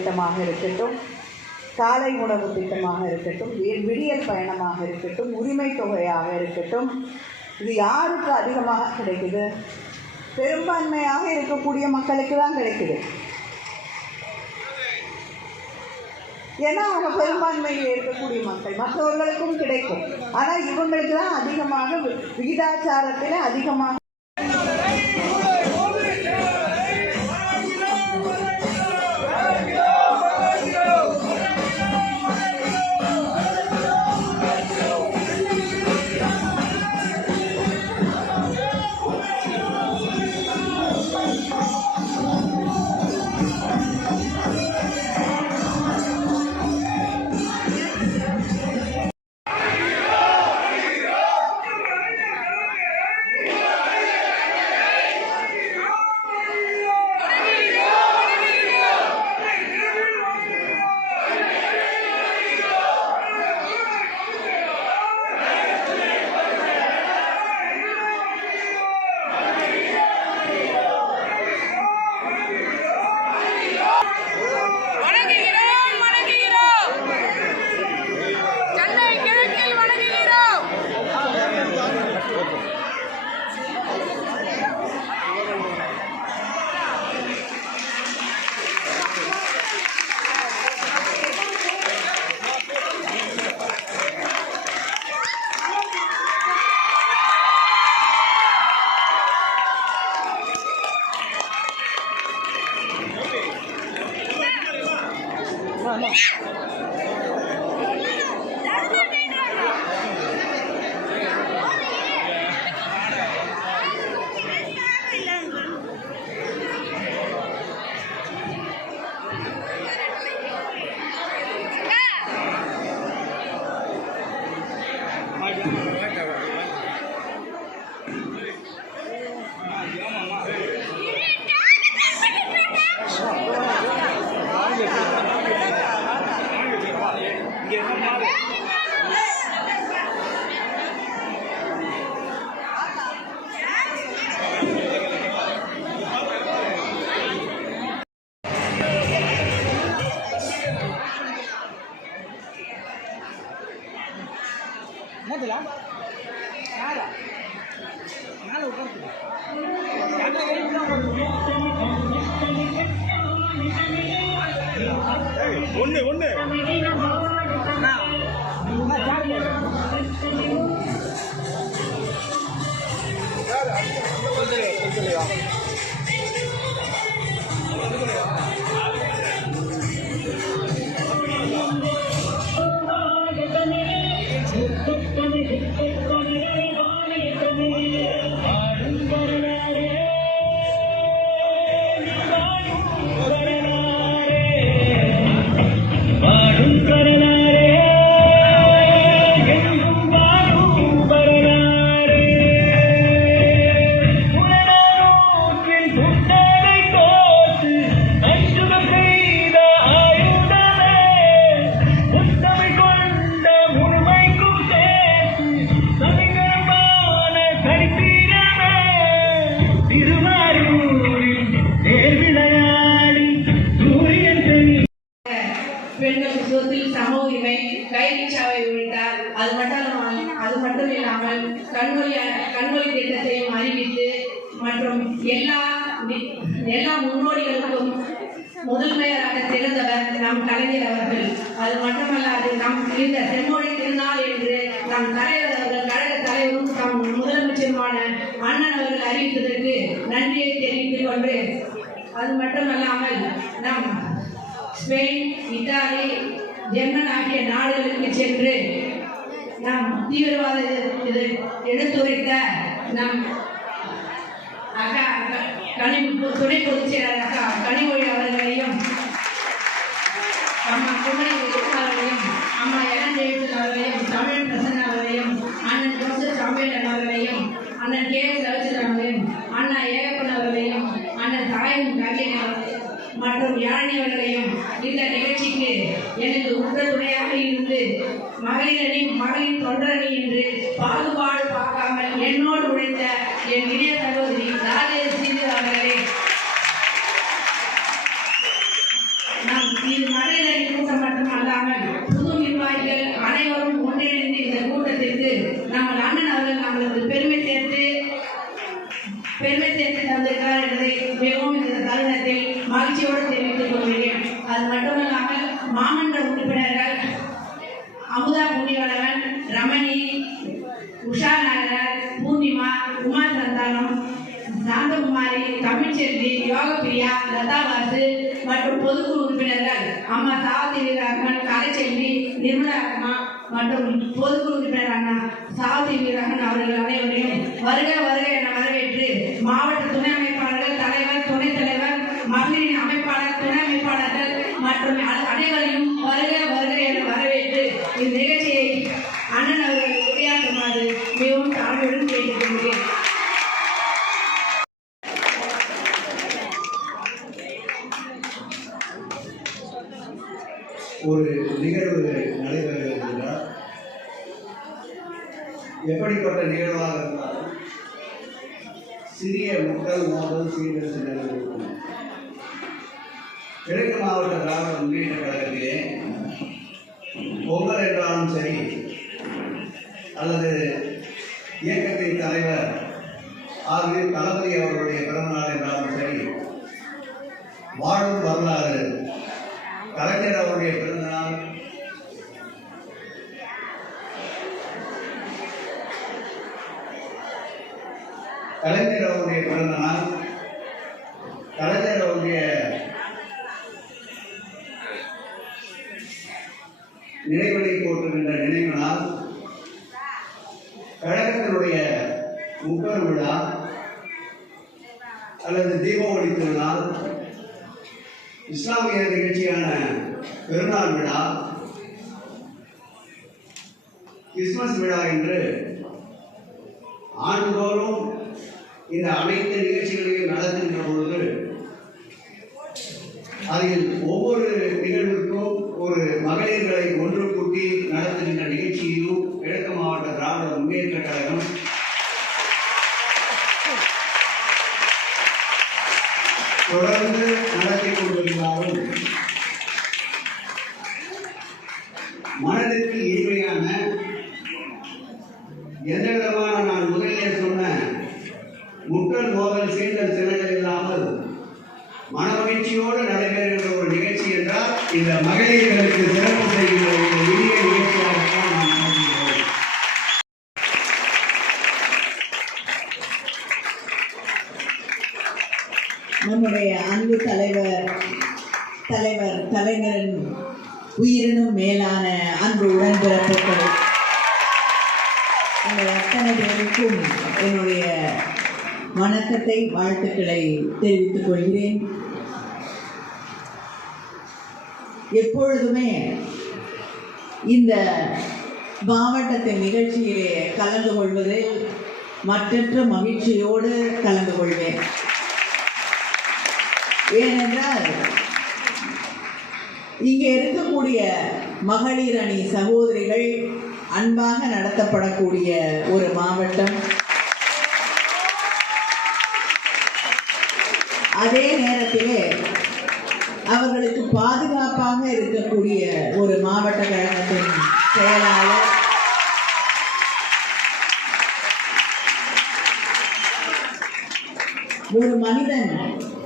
திட்டமாக இருக்கட்டும் காலை உணவு திட்டமாக இருக்கட்டும் விடியல் பயணமாக இருக்கட்டும் உரிமை தொகையாக இருக்கட்டும் இது யாருக்கு அதிகமாக கிடைக்குது? பெரும்பான்மையாக இருக்கக்கூடிய மக்களுக்கு தான் கிடைக்குது. ஏன்னா அவங்க பெரும்பான்மையில் இருக்கக்கூடிய மக்கள் மற்றவர்களுக்கும் கிடைக்கும். ஆனால் இவங்களுக்கு தான் அதிகமாக விகிதாச்சாரத்தில் அதிகமாக Oh, என்னதுல யாரா மேலே உட்காந்து ஒன்று ஒன்று திருவாரூரில் சம உரிமை உள்ளிட்டார் அது மட்டும் அது மட்டும் இல்லாமல் கண்மொழி கண்மொழி திட்டத்தையும் அறிவித்து மற்றும் எல்லா எல்லா முன்னோடிகளுக்கும் முதன்மையராக திறந்தவர் நம் கலைஞர் அவர்கள். அது மட்டுமல்லாது நம் இந்த செம்மொழி திருநாள் என்று நம் தலைவர் அவர்கள் கழக தலைவரும் நம் முதலமைச்சருமான அண்ணன் அவர்கள் அறிவித்ததற்கு நன்றியை தெரிவித்துக் கொண்டு அது மட்டுமல்லாமல் நம் ஸ்பெயின் இத்தாலி ஜெர்மன் ஆகிய நாடுகளுக்கு சென்று நாம் தீவிரவாத இது- இது எடுத்துரைத்த நம் அக்கா கனி துணை பொதுச் செயலர் அக்கா கனிமொழி அவர்களையும் அம்மா குமரி அவர்களையும் அம்மா எலன் டேவிசன் அவர்களையும் தமிழ் பிரசன்ன அவர்களையும் அண்ணன் ஜோசப் சாம்பியன் அவர்களையும் அண்ணன் கே எஸ் ரவிச்சந்திரன் அவர்களையும் அண்ணா ஏகப்பன் அவர்களையும் அண்ணன் தாயும் கவியன் அவர்களையும் மற்றும் யாழினி அவர்களையும் இந்த நிகழ்ச்சி உங்கள் துணையாக இருந்து மகளிரணி மகளிர் தொண்டரணி என்று பாகுபாடு பார்க்காமல் என்னோடு உழைத்த என் இணைய சகோதரி ராஜேஷ் அவர்களே நாம் இது மகிழ்ச்சியோடு தெரிவித்துக் கொள்கிறேன் அது மட்டுமல்லாமல் மாமன்ற உறுப்பினர்கள் அமுதா புண்ணியவளவன் ரமணி உஷா நாகர் பூர்ணிமா உமா சாந்தகுமாரி தமிழ்ச்செல்வி யோகப்பிரியா லதா வாசு மற்றும் பொதுக்குழு உறுப்பினர்கள் அம்மா சாவதி ரகன் கலைச்செல்வி நிர்மலா அம்மா மற்றும் பொதுக்குழு உறுப்பினர் அண்ணா சாவதி வீரகன் அவர்கள் அனைவரையும் வருக வருக என வரவேற்று மாவட்ட துணை அமைப்பாளர்கள் தலைவர் துணைத் தலைவர் மகளிரின் அமைப்பாளர் துணை அமைப்பாளர்கள் மற்றும் அ- அனைவரையும் வருக கிழக்கு மாவட்ட திராவிட முன்னேற்ற கழகத்திலே பொங்கல் என்றாலும் சரி அல்லது இயக்கத்தின் தலைவர் ஆகிய தளபதி அவர்களுடைய பிறந்தநாள் என்றாலும் சரி வாழும் வரலாறு கலைஞர் அவருடைய பிறந்தநாள் கலைஞர் அவருடைய பிறந்தநாள் கலைஞர் அவருடைய நினைவழி போற்றுகின்ற நினைவு கழகத்தினுடைய முப்பெரும் விழா அல்லது தீபாவளி திருநாள் இஸ்லாமிய நிகழ்ச்சியான பெருநாள் விழா கிறிஸ்துமஸ் விழா என்று ஆண்டுதோறும் இந்த அனைத்து நிகழ்ச்சிகளையும் நடத்துகின்ற பொழுது அதில் ஒவ்வொரு நிகழ்வுக்கும் ஒரு மகளிர்களை ஒன்று கூட்டி நடத்துகின்ற நிகழ்ச்சியிலும் கிழக்கு மாவட்ட திராவிட முன்னேற்ற கழகம். தொடர்ந்து நடத்தி கொண்டிருந்தாலும் மனதிற்கு இனிமையான எந்த விதமான நான் முதலிலே சொன்ன முட்டல் மோதல் சீண்டல் சிலைகள் இல்லாமல் மனமகிழ்ச்சியோடு நடைபெறுகின்ற ஒரு நிகழ்ச்சி என்றால் இந்த மகளிர் நம்முடைய அன்பு தலைவர் தலைவர் கலைஞரின் உயிரினும் மேலான அன்பு உடன்பிறப்புகள். உங்கள் அத்தனை பேருக்கும் என்னுடைய வணக்கத்தை வாழ்த்துக்களை தெரிவித்துக் கொள்கிறேன். எப்பொழுதுமே இந்த மாவட்டத்தின் நிகழ்ச்சியிலே கலந்து கொள்வதில் மற்றற்ற மகிழ்ச்சியோடு கலந்து கொள்வேன். ஏனென்றால் இங்கே இருக்கக்கூடிய மகளிர் அணி சகோதரிகள் அன்பாக நடத்தப்படக்கூடிய ஒரு மாவட்டம். அதே நேரத்திலே அவர்களுக்கு பாதுகாப்பாக இருக்கக்கூடிய ஒரு மாவட்ட கழகத்தின் செயலாளர்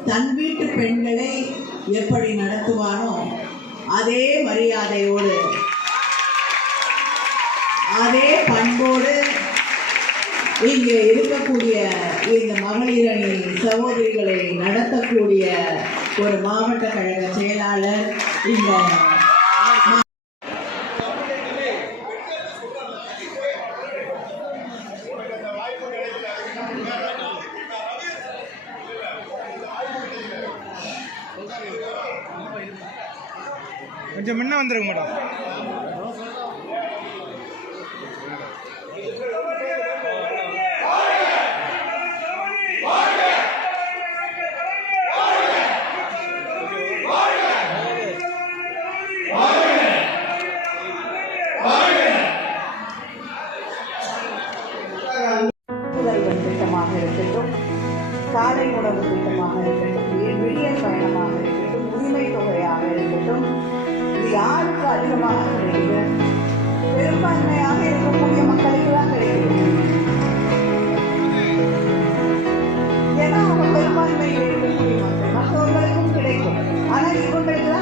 தன் வீட்டு பெண்களை எப்படி நடத்துவானோ அதே மரியாதையோடு அதே பண்போடு இங்கே இருக்கக்கூடிய இந்த மகளிர் அணி சகோதரிகளை நடத்தக்கூடிய ஒரு மாவட்ட கழக செயலாளர் இந்த கொஞ்சம் முன்ன வந்துருங்க மேடம். திட்டமாக இருக்கட்டும் காலை உணவு திட்டமாக இருக்கட்டும் வி- விடியல் பயணமாக இருக்கட்டும் உரிமை தொகையாக இருக்கட்டும். இது யாருக்கு அதிகமாக கிடைக்குது? பெரும்பான்மையாக இருக்கக்கூடிய மக்களுக்கு தான் கிடைக்குது. ஏன்னா அவங்க பெரும்பான்மையில் மற்றவர்களுக்கும் கிடைக்கும். ஆனால் இவங்களுக்கு